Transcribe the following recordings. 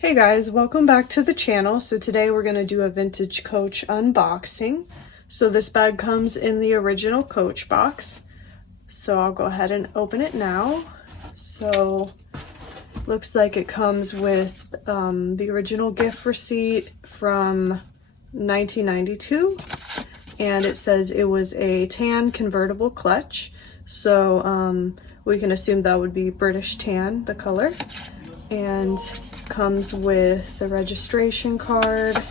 Hey guys, welcome back to the channel. So today we're going to do a vintage Coach unboxing. So this bag comes in the original Coach box. So I'll go ahead and open it now. So looks like it comes with the original gift receipt from 1992. And it says it was a tan convertible clutch. So we can assume that would be British tan, the color. And comes with the registration card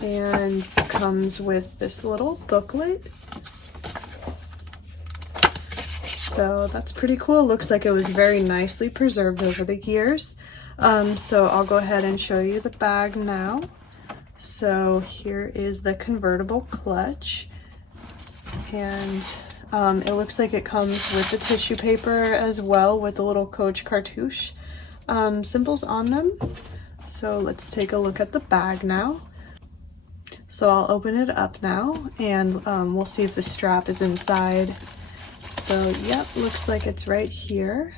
and comes with this little booklet. So that's pretty cool. Looks like it was very nicely preserved over the years. So I'll go ahead and show you the bag now. So here is the convertible clutch, and it looks like it comes with the tissue paper as well, with the little Coach cartouche symbols on them. So let's take a look at the bag now. So I'll open it up now, and we'll see if the strap is inside. So yep, looks like it's right here.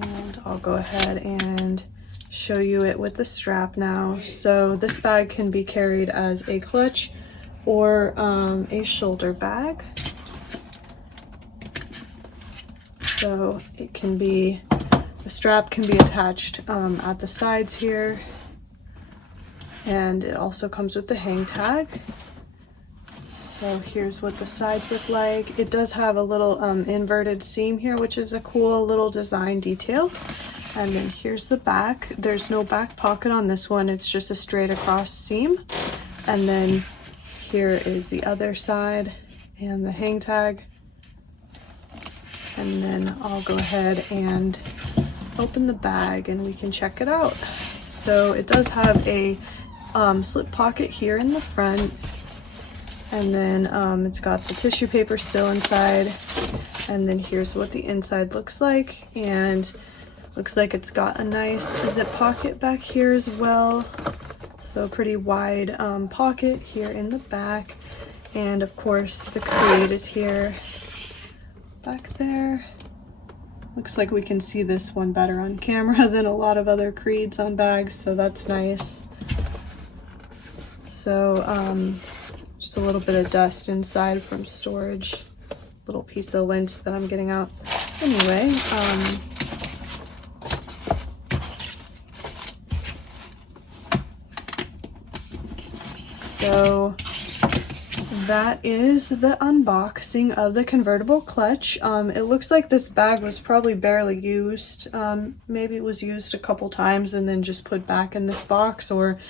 And I'll go ahead and show you it with the strap now. So this bag can be carried as a clutch or a shoulder bag. So it can be, the strap can be attached at the sides here, and it also comes with the hang tag. So here's what the sides look like. It does have a little inverted seam here, which is a cool little design detail. And then here's the back. There's no back pocket on this one, it's just a straight across seam. And then here is the other side and the hang tag. And then I'll go ahead and open the bag and we can check it out. So it does have a slip pocket here in the front, and then it's got the tissue paper still inside, and then here's what the inside looks like, and looks like it's got a nice zip pocket back here as well. So pretty wide pocket here in the back, and of course the create is here back there. Looks like we can see this one better on camera than a lot of other creeds on bags, so that's nice. So just a little bit of dust inside from storage, little piece of lint that I'm getting out. Anyway, so that is the unboxing of the convertible clutch. It looks like this bag was probably barely used. Maybe it was used a couple times and then just put back in this box, or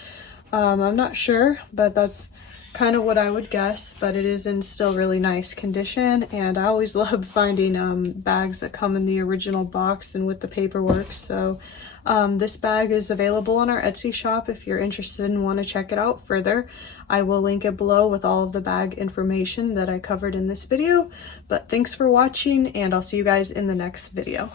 I'm not sure, but that's kind of what I would guess. But it is in still really nice condition, and I always love finding bags that come in the original box and with the paperwork. So this bag is available on our Etsy shop if you're interested and want to check it out further. I will link it below with all of the bag information that I covered in this video. But thanks for watching, and I'll see you guys in the next video.